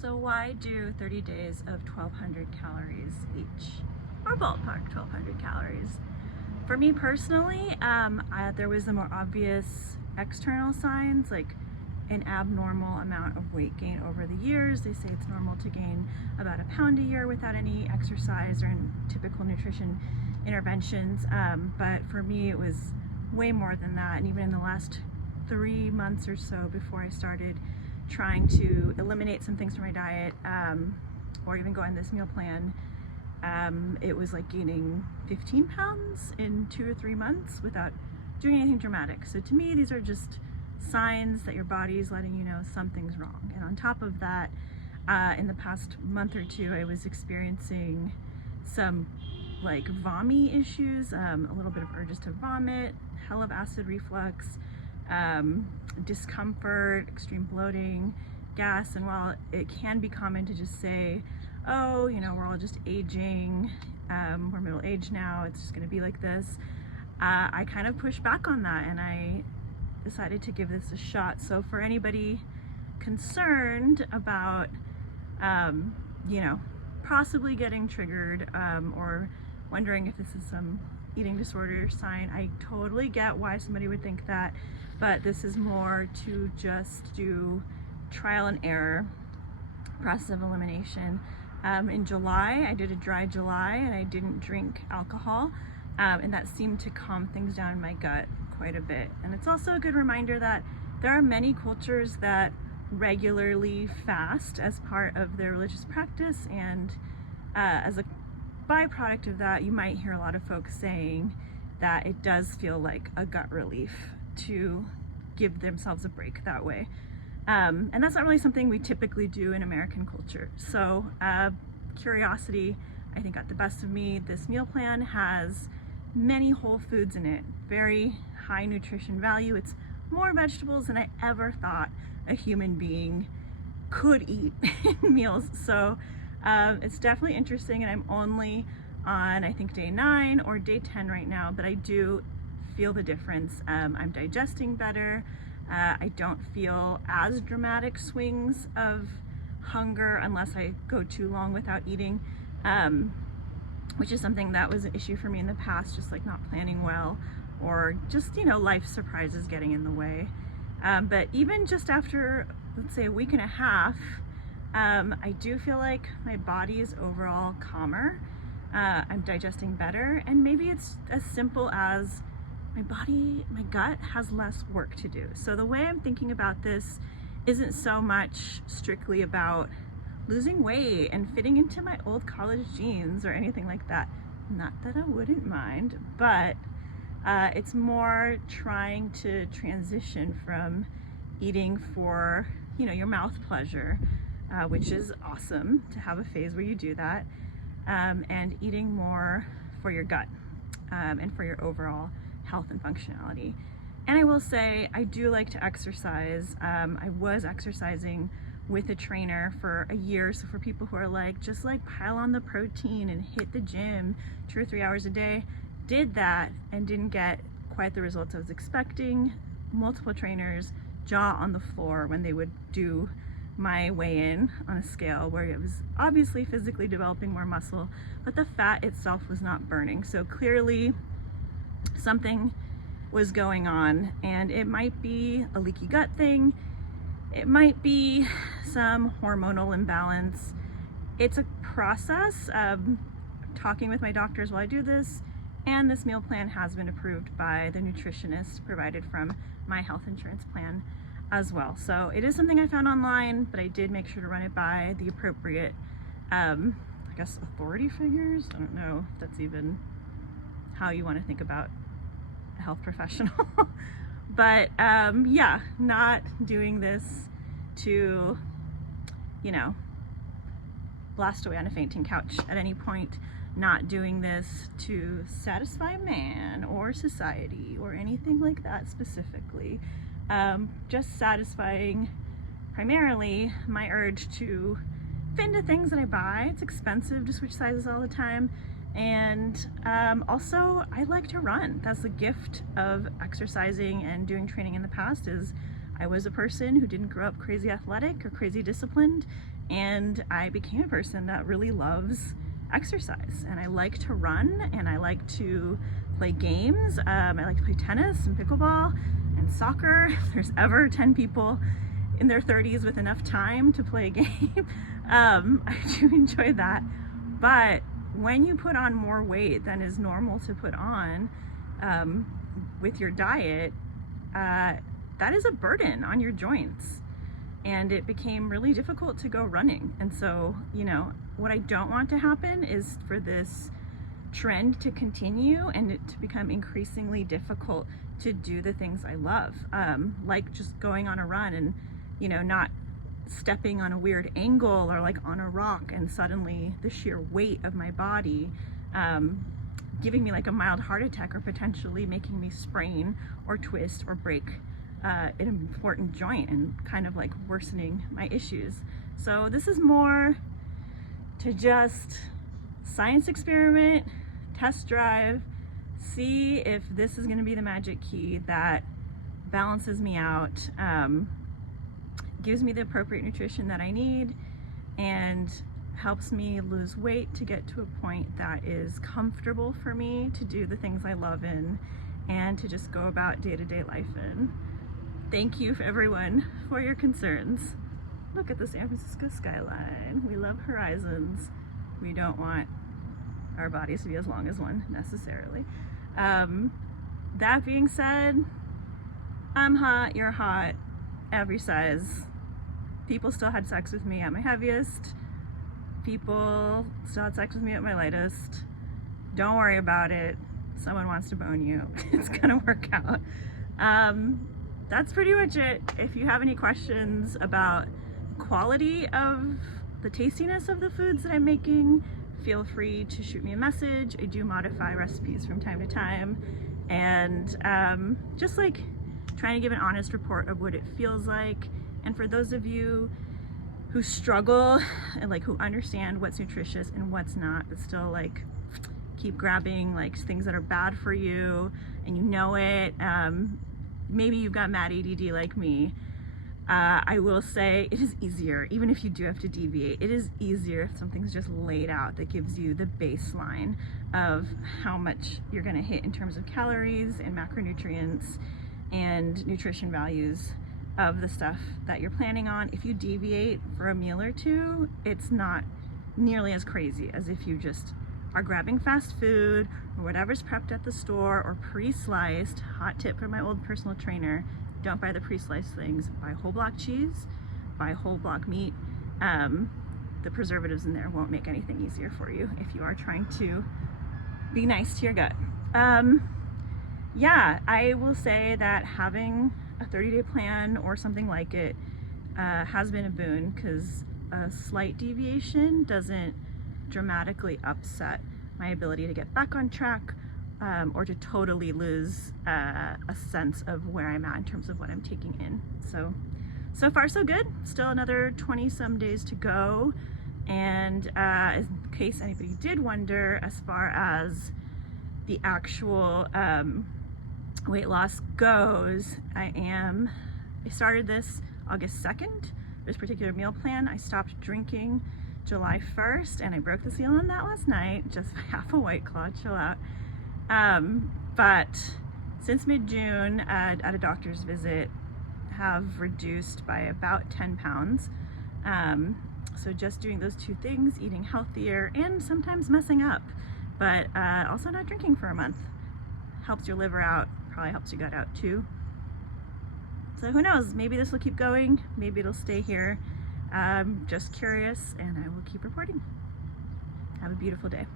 So why do 30 days of 1,200 calories each? Or ballpark 1,200 calories. For me personally, there was the more obvious external signs, like an abnormal amount of weight gain over the years. They say it's normal to gain about a pound a year without any exercise or typical nutrition interventions. But for me, it was way more than that. And even in the last 3 months or so before I started trying to eliminate some things from my diet, or even go on this meal plan, it was like gaining 15 pounds in 2 or 3 months without doing anything dramatic. So to me, these are just signs that your body is letting you know something's wrong. And on top of that, in the past month or two, I was experiencing some like vomit issues, a little bit of urges to vomit, hell of acid reflux, discomfort, extreme bloating, gas. And while it can be common to just say, oh, you know, we're all just aging, we're middle aged now, it's just gonna be like this, I kind of pushed back on that and I decided to give this a shot. So for anybody concerned about, you know, possibly getting triggered, or wondering if this is some eating disorder sign, I totally get why somebody would think that, but this is more to just do trial and error process of elimination. In July, I did a dry July and I didn't drink alcohol, and that seemed to calm things down in my gut quite a bit. And it's also a good reminder that there are many cultures that regularly fast as part of their religious practice, and as a byproduct of that, you might hear a lot of folks saying that it does feel like a gut relief to give themselves a break that way. And that's not really something we typically do in American culture. So curiosity, I think, got the best of me. This meal plan has many whole foods in it, very high nutrition value. It's more vegetables than I ever thought a human being could eat in meals. So it's definitely interesting, and I'm only on, I think, day 9 or day 10 right now, but I do feel the difference. I'm digesting better. I don't feel as dramatic swings of hunger unless I go too long without eating, which is something that was an issue for me in the past, just like not planning well, or just, you know, life surprises getting in the way. But even just after, let's say, a week and a half, I do feel like my body is overall calmer. I'm digesting better, and maybe it's as simple as my gut has less work to do. So the way I'm thinking about this isn't so much strictly about losing weight and fitting into my old college jeans or anything like that. Not that I wouldn't mind, but it's more trying to transition from eating for, you know, your mouth pleasure, which is awesome to have a phase where you do that, and eating more for your gut, and for your overall health and functionality. And I will say, I do like to exercise. I was exercising with a trainer for a year. So for people who are like, just like pile on the protein and hit the gym 2 or 3 hours a day, did that and didn't get quite the results I was expecting. Multiple trainers, jaw on the floor when they would do my weigh-in on a scale where it was obviously physically developing more muscle, but the fat itself was not burning. So clearly something was going on, and it might be a leaky gut thing, it might be some hormonal imbalance. It's a process of talking with my doctors while I do this, and this meal plan has been approved by the nutritionist provided from my health insurance plan as well. So it is something I found online, but I did make sure to run it by the appropriate, I guess, authority figures. I don't know if that's even how you want to think about a health professional. But yeah, not doing this to, you know, blast away on a fainting couch at any point. Not doing this to satisfy man or society or anything like that specifically. Just satisfying primarily my urge to fit into things that I buy. It's expensive to switch sizes all the time. And also, I like to run. That's the gift of exercising and doing training in the past, is I was a person who didn't grow up crazy athletic or crazy disciplined, and I became a person that really loves exercise, and I like to run, and I like to play games. I like to play tennis and pickleball and soccer. If there's ever 10 people in their 30s with enough time to play a game, I do enjoy that. But when you put on more weight than is normal to put on with your diet, that is a burden on your joints. And it became really difficult to go running. And so, you know, what I don't want to happen is for this trend to continue and it to become increasingly difficult to do the things I love, like just going on a run and, you know, not stepping on a weird angle or like on a rock and suddenly the sheer weight of my body giving me like a mild heart attack or potentially making me sprain or twist or break an important joint and kind of like worsening my issues. So this is more to just science experiment, test drive, see if this is going to be the magic key that balances me out, gives me the appropriate nutrition that I need, and helps me lose weight to get to a point that is comfortable for me to do the things I love in and to just go about day-to-day life in. Thank you everyone for your concerns. Look at the San Francisco skyline. We love horizons. We don't want our bodies to be as long as one necessarily. That being said, I'm hot, you're hot, every size. People still had sex with me at my heaviest. People still had sex with me at my lightest. Don't worry about it. Someone wants to bone you. It's gonna work out. That's pretty much it. If you have any questions about quality of the tastiness of the foods that I'm making, feel free to shoot me a message. I do modify recipes from time to time, and just like trying to give an honest report of what it feels like. And for those of you who struggle and like who understand what's nutritious and what's not, but still like keep grabbing like things that are bad for you and you know it, maybe you've got mad ADD like me, I will say it is easier, even if you do have to deviate, it is easier if something's just laid out that gives you the baseline of how much you're gonna hit in terms of calories and macronutrients and nutrition values of the stuff that you're planning on. If you deviate for a meal or two, it's not nearly as crazy as if you just are grabbing fast food or whatever's prepped at the store or pre-sliced. Hot tip from my old personal trainer, don't buy the pre-sliced things. Buy whole block cheese, buy whole block meat. The preservatives in there won't make anything easier for you if you are trying to be nice to your gut. Yeah, I will say that having a 30-day plan or something like it has been a boon, because a slight deviation doesn't dramatically upset my ability to get back on track or to totally lose a sense of where I'm at in terms of what I'm taking in. So far so good. Still another 20 some days to go. And in case anybody did wonder, as far as the actual weight loss goes, I started this August 2nd, this particular meal plan. I stopped drinking July 1st, and I broke the seal on that last night, just half a White Claw, chill out. But since mid-June, at a doctor's visit, have reduced by about 10 pounds. So just doing those two things, eating healthier and sometimes messing up, but also not drinking for a month, helps your liver out, probably helps your gut out too. So who knows, maybe this will keep going, maybe it'll stay here. Just curious, and I will keep reporting. Have a beautiful day.